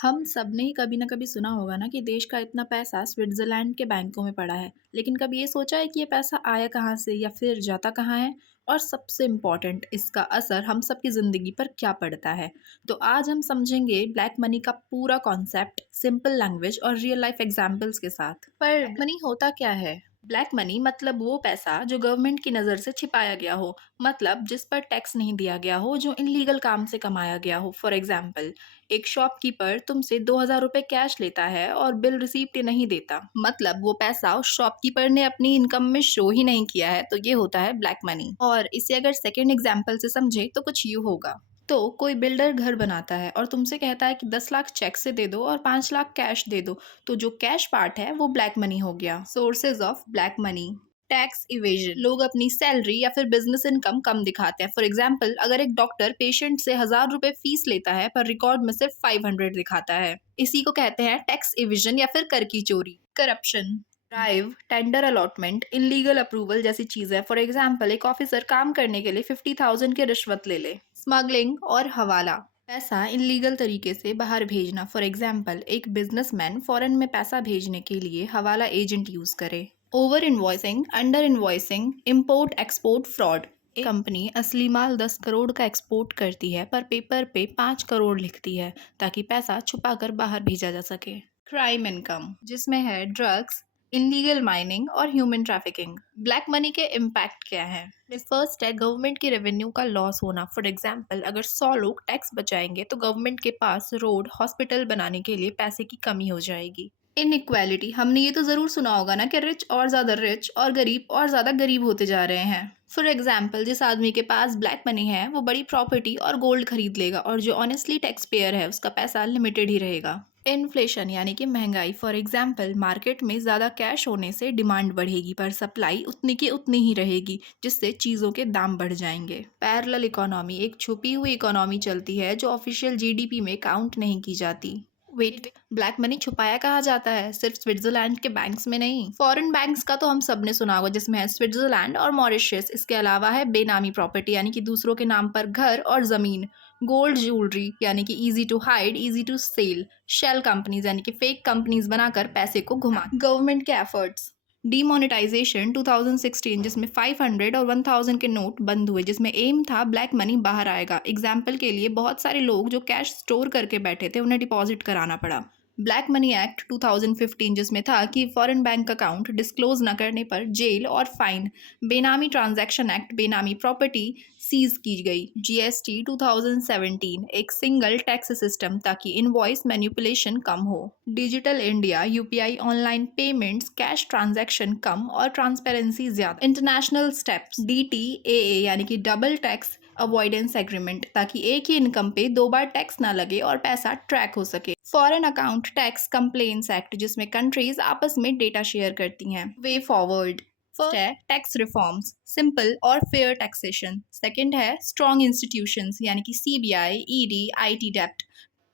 हम सब ने ही कभी ना कभी सुना होगा ना कि देश का इतना पैसा स्विट्जरलैंड के बैंकों में पड़ा है। लेकिन कभी ये सोचा है कि ये पैसा आया कहाँ से या फिर जाता कहाँ है? और सबसे इम्पोर्टेंट, इसका असर हम सबकी ज़िंदगी पर क्या पड़ता है? तो आज हम समझेंगे ब्लैक मनी का पूरा कॉन्सेप्ट सिंपल लैंग्वेज और रियल लाइफ एग्जाम्पल्स के साथ। पर ब्लैक मनी होता क्या है? ब्लैक मनी मतलब वो पैसा जो गवर्नमेंट की नज़र से छिपाया गया हो, मतलब जिस पर टैक्स नहीं दिया गया हो, जो इनलीगल काम से कमाया गया हो। फॉर एग्जाम्पल, एक शॉपकीपर तुमसे 2,000 रुपए कैश लेता है और बिल रिसीप्ट नहीं देता, मतलब वो पैसा उस शॉपकीपर ने अपनी इनकम में शो ही नहीं किया है, तो ये होता है ब्लैक मनी। और इसे अगर सेकेंड एग्जाम्पल से समझे तो कुछ यूँ होगा। तो कोई बिल्डर घर बनाता है और तुमसे कहता है कि 10 लाख चेक से दे दो और 5 लाख कैश दे दो, तो जो कैश पार्ट है वो ब्लैक मनी हो गया। Sources of black money: tax evasion, लोग अपनी सैलरी या फिर बिजनेस इनकम कम दिखाते हैं। फॉर एग्जाम्पल, अगर एक डॉक्टर पेशेंट से 1,000 रुपए फीस लेता है पर रिकॉर्ड में सिर्फ 500 दिखाता है, इसी को कहते हैं टैक्स इविजन या फिर कर की चोरी। Corruption: drive, tender allotment, illegal approval जैसी चीजें। फॉर एग्जाम्पल, एक ऑफिसर काम करने के लिए 50,000 की रिश्वत ले ले। स्मगलिंग और हवाला: पैसा इलीगल तरीके से बाहर भेजना। फॉर एग्जाम्पल, एक बिजनेसमैन फॉरेन में पैसा भेजने के लिए हवाला एजेंट यूज करे। Over invoicing, under invoicing, import export fraud: एक कंपनी असली माल 10 करोड़ का एक्सपोर्ट करती है पर पेपर पे 5 करोड़ लिखती है ताकि पैसा छुपाकर बाहर भेजा जा सके। क्राइम इनकम, जिसमें है ड्रग्स, इलीगल माइनिंग और ह्यूमन ट्रैफिकिंग। ब्लैक मनी के इम्पैक्ट क्या है? फर्स्ट है गवर्नमेंट की रेवेन्यू का लॉस होना। फॉर एग्जाम्पल, अगर 100 लोग टैक्स बचाएंगे तो गवर्नमेंट के पास रोड, हॉस्पिटल बनाने के लिए पैसे की कमी हो जाएगी। इनइक्वालिटी, हमने ये तो ज़रूर सुना होगा ना कि रिच और ज़्यादा रिच और गरीब और ज़्यादा गरीब होते जा रहे हैं। फॉर एग्जाम्पल, जिस आदमी के पास ब्लैक मनी है वो बड़ी प्रॉपर्टी और गोल्ड खरीद लेगा और जो ऑनेस्टली टैक्स पेयर है उसका पैसा लिमिटेड ही रहेगा। इन्फ्लेशन यानी कि महंगाई: फॉर एग्जाम्पल, मार्केट में ज़्यादा कैश होने से डिमांड बढ़ेगी पर सप्लाई उतनी की उतनी ही रहेगी, जिससे चीज़ों के दाम बढ़ जाएंगे। पैरेलल इकोनॉमी, एक छुपी हुई इकोनॉमी चलती है जो ऑफिशियल जीडीपी में काउंट नहीं की जाती। वेट, ब्लैक मनी छुपाया कहाँ जाता है? सिर्फ स्विट्जरलैंड के बैंक्स में नहीं, फॉरेन बैंक्स का तो हम सब ने सुना होगा, जिसमें है स्विट्जरलैंड और मॉरिशस। इसके अलावा है बेनामी प्रॉपर्टी यानी कि दूसरों के नाम पर घर और जमीन। गोल्ड ज्वेलरी यानी कि easy to hide, easy to sell. Shell companies यानी कि फेक कंपनीज बनाकर पैसे को घुमा। गवर्नमेंट के एफर्ट्स: डीमोनेटाइजेशन 2016, जिसमें 500 और 1000 के नोट बंद हुए, जिसमें एम था ब्लैक मनी बाहर आएगा। एग्जाम्पल के लिए, बहुत सारे लोग जो कैश स्टोर करके बैठे थे उन्हें डिपॉजिट कराना पड़ा। ब्लैक मनी एक्ट 2015, जिसमें था कि फॉरेन बैंक अकाउंट डिस्क्लोज न करने पर जेल और फाइन। बेनामी ट्रांजैक्शन एक्ट, बेनामी प्रॉपर्टी सीज की गई। जीएसटी 2017, एक सिंगल टैक्स सिस्टम ताकि इनवॉइस मैनिपुलेशन कम हो। Digital India, UPI, online payments, cash transaction कम और ट्रांसपेरेंसी ज्यादा। इंटरनेशनल स्टेप्स: डीटीएए यानी कि डबल टैक्स अवॉइडेंस एग्रीमेंट, ताकि एक ही इनकम पे 2 बार टैक्स ना लगे और पैसा ट्रैक हो सके। Foreign account tax complaints act, जिसमें कंट्रीज आपस में डेटा शेयर करती हैं। वे फॉरवर्ड: फर्स्ट है टैक्स रिफॉर्म्स, सिंपल और फेयर टैक्सेशन। सेकंड है स्ट्रॉन्ग इंस्टीट्यूशंस यानी कि CBI, ED, IT dept.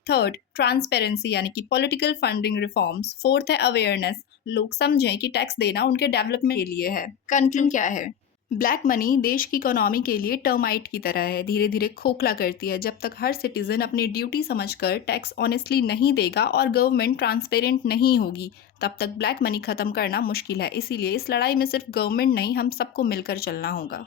Third, transparency यानी कि पॉलिटिकल फंडिंग रिफॉर्म्स। फोर्थ है अवेयरनेस, लोग समझें कि टैक्स देना उनके डेवलपमेंट के लिए है। कंक्लूजन क्या है? ब्लैक मनी देश की इकोनॉमी के लिए टर्माइट की तरह है, धीरे धीरे खोखला करती है। जब तक हर सिटीजन अपनी ड्यूटी समझकर टैक्स ऑनेस्टली नहीं देगा और गवर्नमेंट ट्रांसपेरेंट नहीं होगी, तब तक ब्लैक मनी खत्म करना मुश्किल है। इसीलिए इस लड़ाई में सिर्फ गवर्नमेंट नहीं, हम सबको मिलकर चलना होगा।